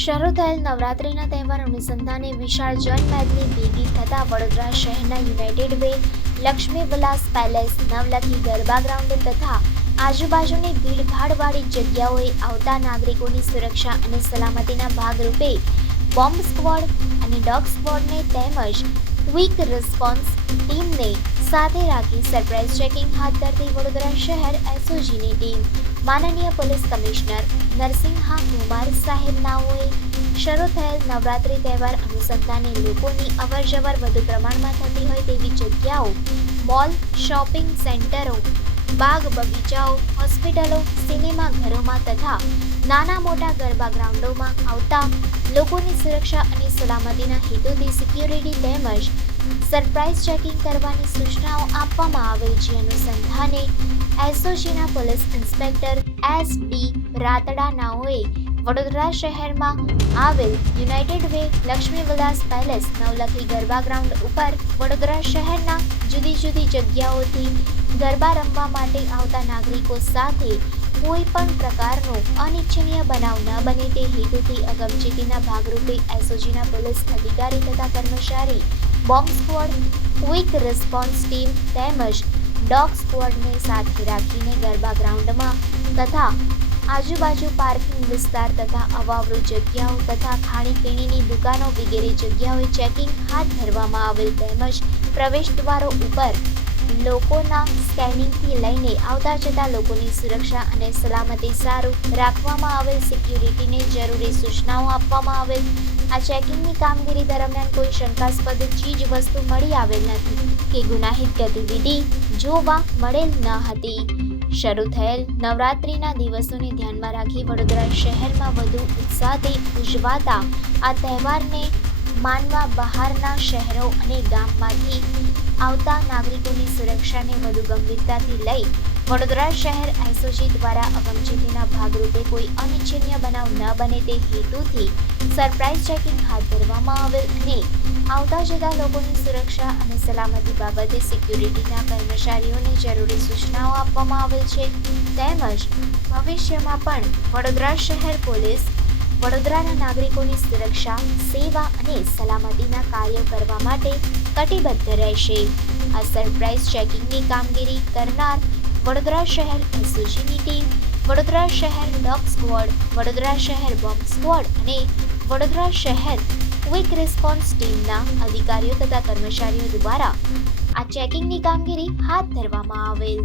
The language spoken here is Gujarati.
શરૂ થયેલ નવરાત્રિના તહેવાર અનુસંધાને વિશાળ જનમેદની ભેગી થતા વડોદરા શહેરના united way, Laxmi Vilas palace, Navlakhi garba ground તથા આજુબાજુની ભીડભાડવાળી જગ્યાઓએ આવતા નાગરિકોની સુરક્ષા અને સલામતીના ભાગરૂપે બોમ્બ સ્ક્વોડ અને ડોગ સ્ક્વોડને તેમજ ક્વિક રિસ્પોન્સ ટીમને સાથે રાખી સરપ્રાઇઝ ચેકિંગ હાથ ધરતી વડોદરા શહેર એસઓજીની ટીમ. માનનીય પોલીસ કમિશનર નરસિંહા કુમાર સાહેબ નાઓએ શરૂ થયેલ નવરાત્રિ તહેવાર અનુસંધાને લોકોની અવરજવર વધુ પ્રમાણમાં થતી હોય તેવી જગ્યાઓ, મોલ, શોપિંગ સેન્ટરો, બાગ બગીચાઓ, હોસ્પિટલો, સિનેમા ઘરોમાં તથા નાના મોટા ગરબા ગ્રાઉન્ડોમાં આવતા લોકોની સુરક્ષા અને સલામતીના હેતુથી સિક્યુરિટી તેમજ સરપ્રાઇઝ ચેકિંગ કરવાની સૂચનાઓ આપવામાં આવેલ જે અનુસંધાને એસઓજીના police inspector S D Ratada નાઓએ Vadodara શહેરમાં આવેલ united way Laxmi Vilas palace, Navlakhi garba ground ઉપર વડોદરા શહેરના જુદી જુદી જગ્યાઓથી ગરબા રમવા માટે આવતા નાગરિકો સાથે કોઈ પણ પ્રકારનો અનિચ્છનીય બનાવ ન બને તે હેતુથી અગમચેતીના ભાગરૂપે એસઓજીના પોલીસ અધિકારી તથા કર્મચારી, bomb squad, quick response team તેમજ ડોગ સ્ક્વોડને સાથે રાખીને ગરબા ગ્રાઉન્ડમાં તથા આજુબાજુ પાર્કિંગ વિસ્તાર તથા અવાવરૂ જગ્યાઓ તથા ખાણીપીણીની દુકાનો વગેરે જગ્યાઓએ ચેકિંગ હાથ ધરવામાં આવેલ તેમજ પ્રવેશ દ્વારો ઉપર લોકોના સ્કેનિંગથી લઈને આવતા જતા લોકોની સુરક્ષા અને સલામતી સારું રાખવામાં આવેલ સિક્યુરિટીને જરૂરી સૂચનાઓ આપવામાં આવેલ. આ ચેકિંગની કામગીરી દરમિયાન કોઈ શંકાસ્પદ ચીજ વસ્તુ મળી આવેલ નથી કે ગુનાહિત ગતિવિધિ જોવા મળેલ ન હતી. શરૂ થયેલ નવરાત્રિના દિવસોને ધ્યાનમાં રાખી વડોદરા શહેરમાં વધુ ઉત્સાહથી ઉજવાતા આ તહેવારને માનવા બહારના શહેરો અને ગામમાંથી આવતા નાગરિકોની સુરક્ષાને વધુ ગંભીરતાથી લઈ વડોદરા શહેર એસઓજી દ્વારા અગમચેતીના ભાગરૂપે કોઈ અનિચ્છનીય બનાવ ન બને તે હેતુથી સરપ્રાઇઝ ચેકિંગ હાથ ધરવામાં આવેલ અને આવતા જતા લોકોની સુરક્ષા અને સલામતી બાબતે સિક્યુરિટીના કર્મચારીઓને જરૂરી સૂચનાઓ આપવામાં આવેલ છે. તેમજ ભવિષ્યમાં પણ વડોદરા શહેર પોલીસ વડોદરાના નાગરિકોની સુરક્ષા, સેવા અને સલામતીના કાર્યો કરવા માટે કટિબદ્ધ રહેશે. આ સરપ્રાઇઝ ચેકિંગની કામગીરી કરનાર વડોદરા શહેર એસઓજીની ટીમ, વડોદરા શહેર ડોગ સ્ક્વોડ વડોદરા શહેર બોમ્બ સ્ક્વોડ અને વડોદરા શહેર ક્વિક રિસ્પોન્સ ટીમના અધિકારીઓ તથા કર્મચારીઓ દ્વારા આ ચેકિંગની કામગીરી હાથ ધરવામાં આવેલ.